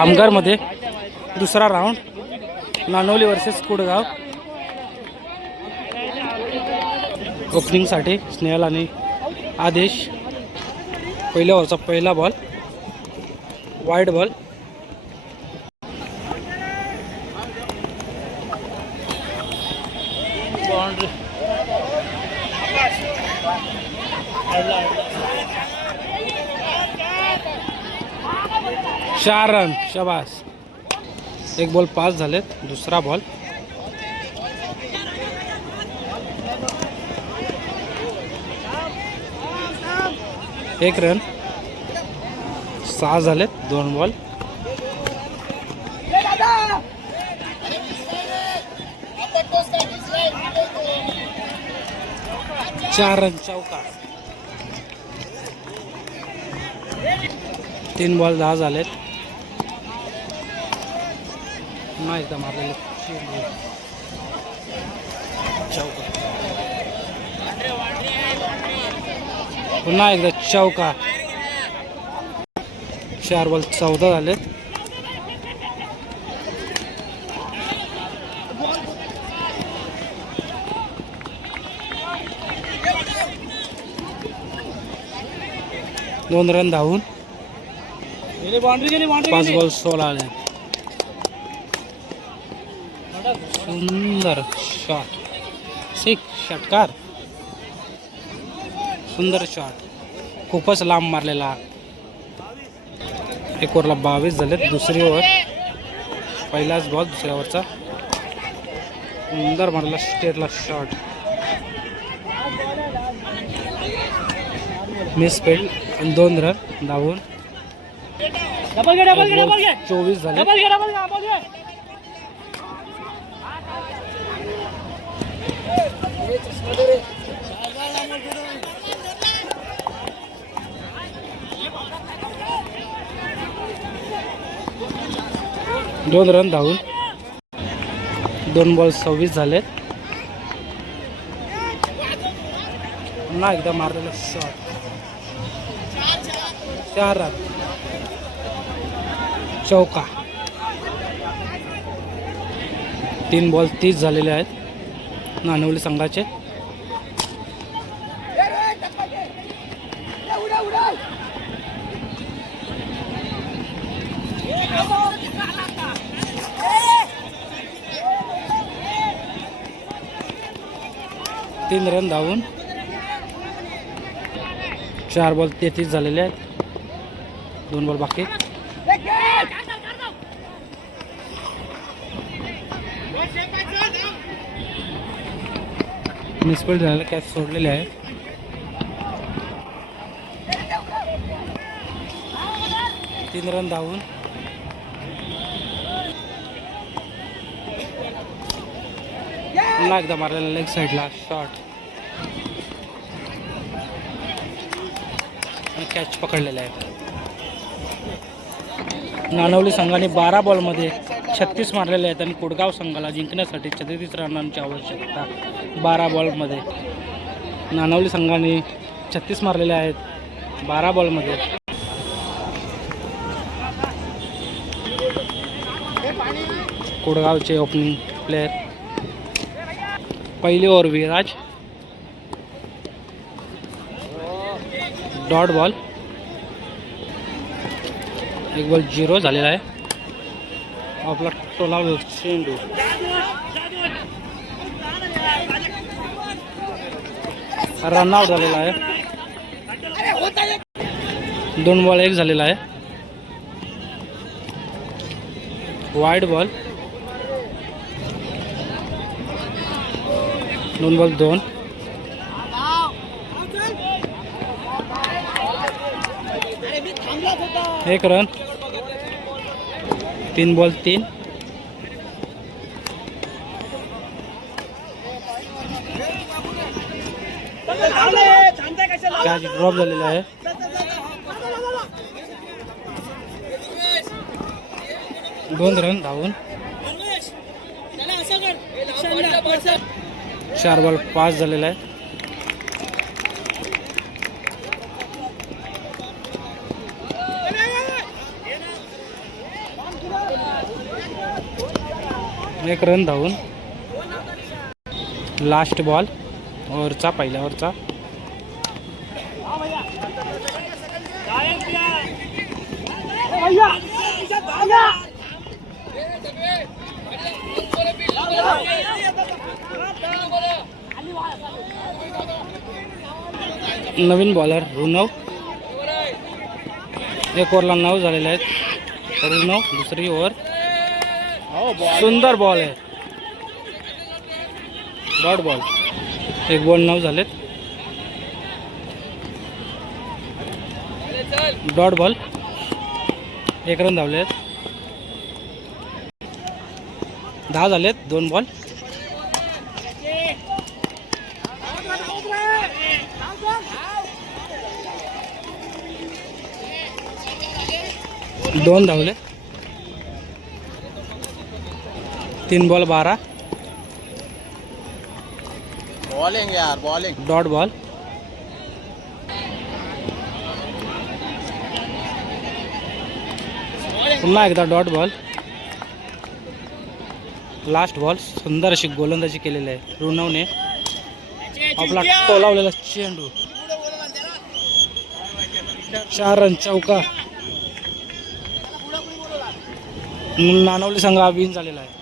कामगारमध्ये दुसरा round नानवली versus कुडगाव. ओपनिंगसाठी Snehal आणि आदेश. पहिल्या ओव्हरचा पहिला बॉल वाईड बॉल. चार रन. शाबास. एक बॉल पास झालेत. दुसरा बॉल एक रन. 6 झालेत. 2 बॉल. चार रन चौका. 3 बॉल 10 झालेत. पुन्हा एकदा मारलेले चौका. पुन्हा एकदा चौका. 4 बॉल 14 झालेत. दोन रन धावून 5 बॉल 16 आले. सुंदर शॉट. 6 षटकार. सुंदर शॉट. खूपच लांब मारलेला. एक ओव्हरला 22 झालेत. दुसरी ओव्हर. पहिलाच बॉल दुसऱ्या ओव्हरचा. सुंदर मारला स्टेटला शॉट. Miss field. 2 रन धावून 24 झाले. दोन रन धावून 2 बॉल 26 झालेत. पुन्हा एकदा मारलेला शॉट. 4 रन चौका. 3 बॉल 30 झालेले आहेत नानवली संघाचे. तीन रन धावून 4 बॉल 33 झालेले आहेत. 2 बॉल बाकी. मिसफील्ड झालेला. कॅच सोडलेले आहे. तीन रन धावून पुन्हा एकदा मारलेला लेग साईडला शॉट. कॅच पकडलेला आहे. नानवली संघाने 12 बॉलमध्ये 36 मारलेले आहेत आणि कुडगाव संघाला जिंकण्यासाठी 36 रनांची आवश्यकता. 12 बॉलमध्ये नानवली संघाने 36 मारलेले आहेत 12 बॉलमध्ये. कुडगावचे ओपनिंग प्लेयर. पहिली ओव्हर विराज. Dot ball. एक बॉल 0 झालेला आहे. आपला टोला चेंडू. रनआउट झालेला आहे. 2 बॉल 1 झालेला आहे. Wide ball. 2 बॉल 2. एक रन. 3 बॉल 3. कॅच ड्रॉप झालेला आहे. दोन रन धावून 4 बॉल 5 झालेला आहे. एक रन धावून. लास्ट बॉल ओव्हरचा, पहिल्या ओव्हरचा. नवीन बॉलर रुनव. एक ओव्हरला 9 झालेले आहेत. रुनव दुसरी ओव्हर. सुंदर बॉल आहे. Dot ball. एक बॉल 9 झालेत. Dot ball. एक रन धावले आहेत. 10 झालेत. 2 बॉल. दोन धावले. 3 बॉल 12. बॉलिंग यार, बॉलिंग. Dot ball. पुन्हा एकदा डॉट बॉल. Last ball. सुंदर अशी गोलंदाजी केलेली आहे रुनवने. आपला टोलावलेला चेंडू. 4 रन चौका. नानवली संघ विन झालेला आहे.